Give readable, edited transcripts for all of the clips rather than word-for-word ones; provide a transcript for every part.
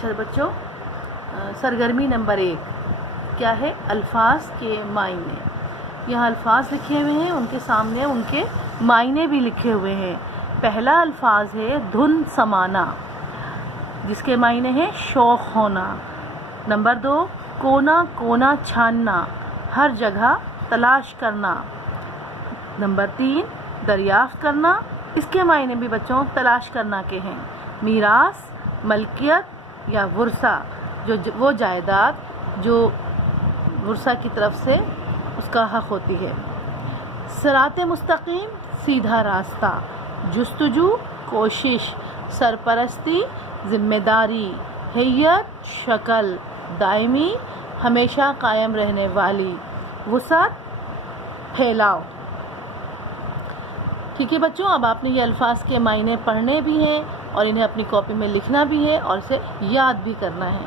اچھا بچوں، سرگرمی نمبر 1 کیا ہے؟ الفاظ کے معنی۔ یہاں الفاظ لکھے ہوئے ہیں، ان کے سامنے ان کے معنی بھی لکھے ہوئے ہیں۔ پہلا الفاظ ہے دھن سمانا، جس کے معنی ہے شوق ہونا۔ نمبر 2 کونا کونا چھاننا، ہر جگہ تلاش کرنا۔ نمبر 3 دریافت کرنا، اس کے معنی بھی بچوں تلاش کرنا کے ہیں۔ میراث، ملکیت یا ورثہ، وہ جائیداد جو ورثہ کی طرف سے اس کا حق ہوتی ہے۔ صراط مستقیم، سیدھا راستہ۔ جستجو، کوشش۔ سرپرستی، ذمہ داری۔ حیت، شکل۔ دائمی، ہمیشہ قائم رہنے والی۔ وسعت، پھیلاؤ۔ ٹھیک ہے بچوں، اب آپ نے یہ الفاظ کے معنی پڑھنے بھی ہیں اور انہیں اپنی کاپی میں لکھنا بھی ہے اور اسے یاد بھی کرنا ہے۔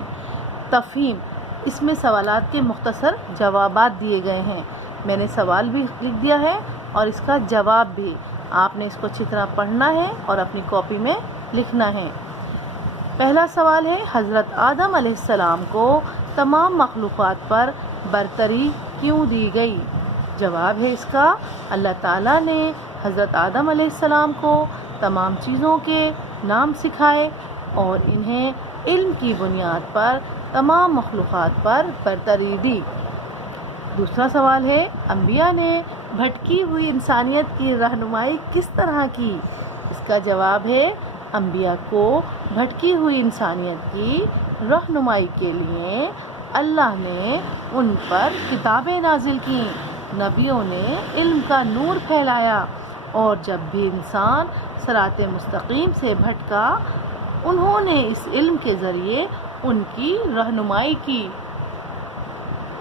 تفہیم، اس میں سوالات کے مختصر جوابات دیے گئے ہیں۔ میں نے سوال بھی لکھ دیا ہے اور اس کا جواب بھی۔ آپ نے اس کو اچھی طرح پڑھنا ہے اور اپنی کاپی میں لکھنا ہے۔ پہلا سوال ہے، حضرت آدم علیہ السلام کو تمام مخلوقات پر برتری کیوں دی گئی؟ جواب ہے اس کا، اللہ تعالیٰ نے حضرت آدم علیہ السلام کو تمام چیزوں کے نام سکھائے اور انہیں علم کی بنیاد پر تمام مخلوقات پر برتری دی۔ دوسرا سوال ہے، انبیاء نے بھٹکی ہوئی انسانیت کی رہنمائی کس طرح کی؟ اس کا جواب ہے، انبیاء کو بھٹکی ہوئی انسانیت کی رہنمائی کے لیے اللہ نے ان پر کتابیں نازل کیں، نبیوں نے علم کا نور پھیلایا، اور جب بھی انسان صراط مستقیم سے بھٹکا، انہوں نے اس علم کے ذریعے ان کی رہنمائی کی۔